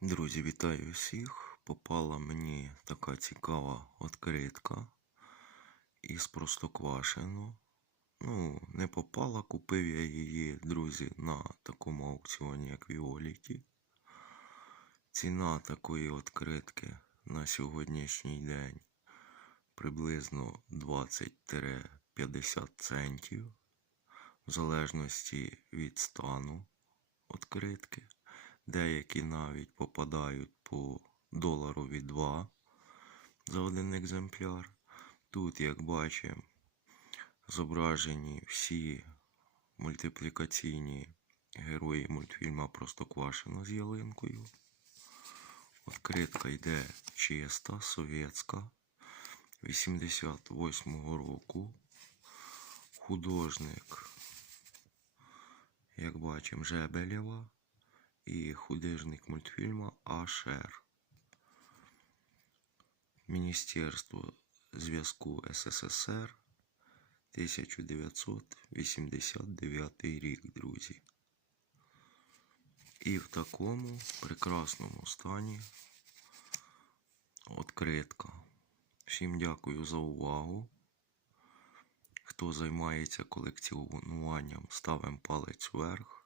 Друзі, вітаю всіх. Попала мені така цікава відкритка із Простоквашино. Ну, не попала, купив я її, друзі, на такому аукціоні, як Віоліті. Ціна такої відкритки на сьогоднішній день приблизно 20-50 центів, в залежності від стану відкритки. Деякі навіть попадають по доларові 2 за один екземпляр. Тут, як бачимо, зображені всі мультиплікаційні герої мультфільма Простоквашино з ялинкою. Відкритка йде чиста, совєтська, 88-го року. Художник, як бачимо, Жебелєва і художник мультфільма Ашер. Міністерство зв'язку СССР 1989 рік, друзі. І в такому прекрасному стані відкритка. Всім дякую за увагу. Хто займається колекціонуванням, ставимо палець вверх.